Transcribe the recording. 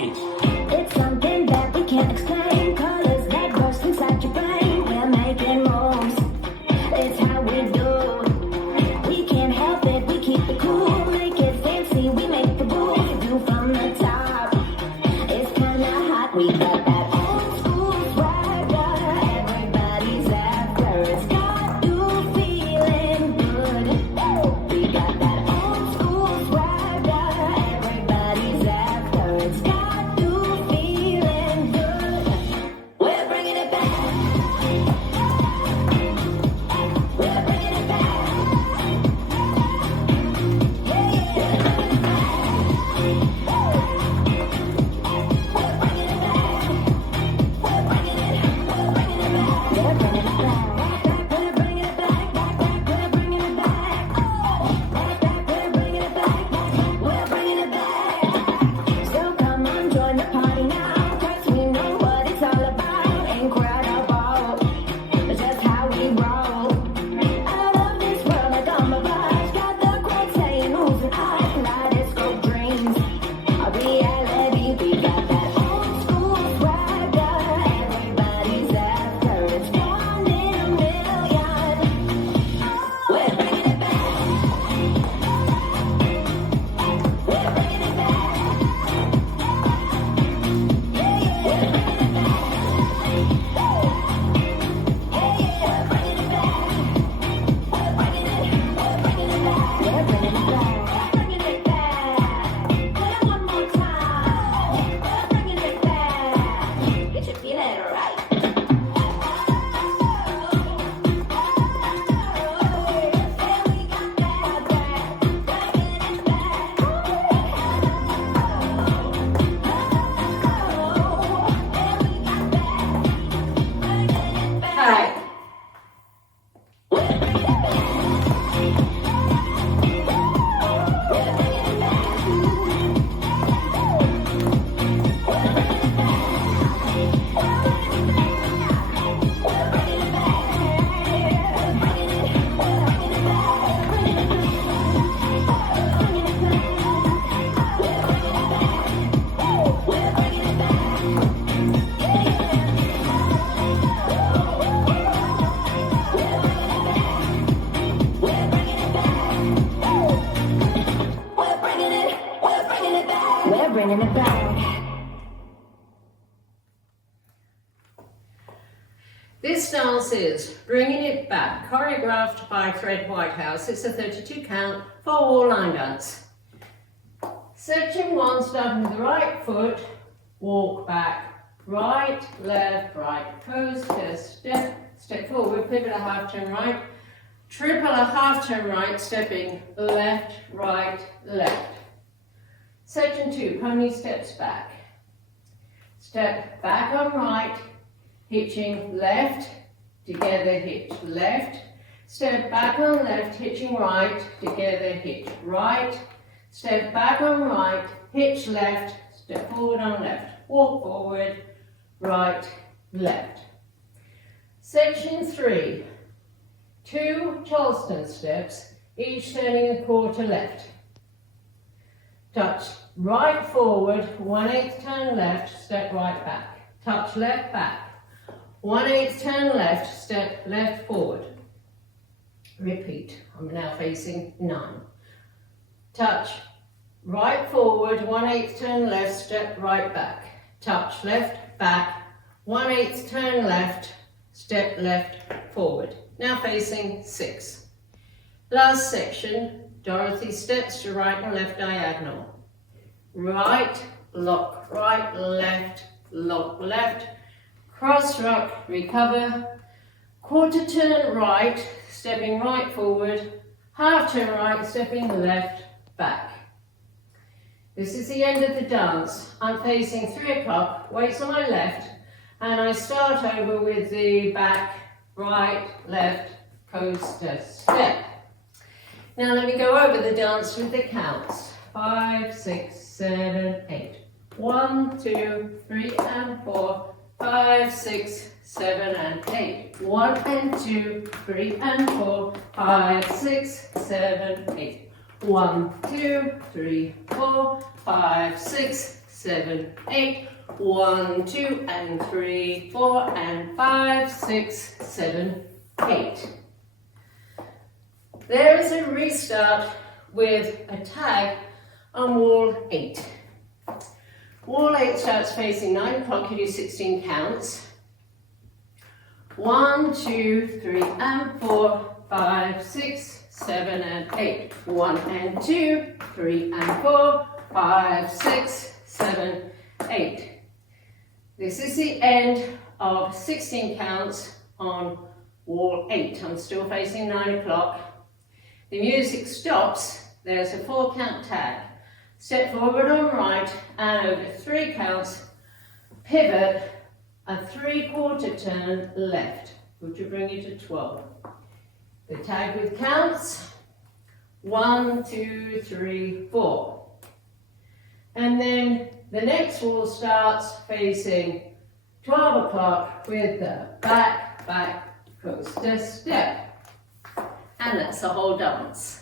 Hey. It's something that we can't explain. Colors that burst inside your brain. We're making moves. It's how we do. We can't help it. We keep it cool. Make it fancy. We make the rules. Do from the top. It's kinda hot. We got that old school swagger. Everybody's after. It's got you feeling good. We got that old school swagger. Everybody's after. It's got you feeling good. We're bringing it back. We're bringing it back. Yeah, yeah. We're bringing it back. We're bringing it back. We're bringing it back. We're bringing it back. We're bringing it back. We're bringing it back. We're bringing it back. So come on, join the party now. 'Cause we know what it's all about. Incredible. It's just how we roll. Out of this world like a mirage. Got the crowd saying who's an eye. Kaleidoscope dreams. A reality. We got that old school swagger. Everybody's after. It's 1 in a million. We're bringing it back. We're bringing it back. Yeah, yeah. We're bringing it back. Yeah, yeah. Bringing it back. We're bringing it. We're bringing it back. We're bringing it back. We're bringing it back. Put it one more time. We're bringing it back. Get your feet at it right. Alright. We're bringing it back. This dance is Bringing It Back, choreographed by Fred Whitehouse. It's a 32 count 4-wall line dance. Section 1, starting with the right foot, walk back, right, left, right, coaster, step, step forward, pivot a half turn right, triple a half turn right, stepping left, right, left. Section 2, pony steps back. Step back on right, hitching left, together hitch left. Step back on left, hitching right, together hitch right. Step back on right, hitch left, step forward on left. Walk forward, right, left. Section 3, 2 Charleston steps, each turning a quarter left. Touch right forward, 1/8 turn left, step right back. Touch left back, 1/8 turn left, step left forward. Repeat, I'm now facing 9. Touch right forward, 1/8 turn left, step right back. Touch left back, 1/8 turn left, step left forward. Now facing 6. Last section, Dorothy steps to right and left diagonal. Right, lock right, left, lock left, cross rock, recover, quarter turn right, stepping right forward, half turn right, stepping left, back. This is the end of the dance. I'm facing 3 o'clock, weights on my left, and I start over with the back, right, left, coaster, step. Now let me go over the dance with the counts. 5, 6, 7, 8. 1, 2, 3 and 4, 5, 6, 7 and 8. 1 and 2, 3 and 4, 5, 6, 7, 8. 1, 2, 3, 4, 5, 6, 7, 8. 1, 2, and 3, 4, and 5, 6, 7, 8. There is a restart with a tag on wall 8. Wall 8 starts facing 9 o'clock, you do 16 counts. 1, 2, 3, and 4, 5, 6, 7, and 8. 1 and 2, 3 and 4, 5, 6, 7, 8. This is the end of 16 counts on wall 8. I'm still facing 9 o'clock. The music stops, there's a 4 count tag. Step forward on right and over 3 counts, pivot, a 3/4 turn left, which will bring you to 12. The tag with counts, 1, 2, 3, 4. And then the next wall starts facing 12 o'clock with the back, coaster step. And that's the whole dance.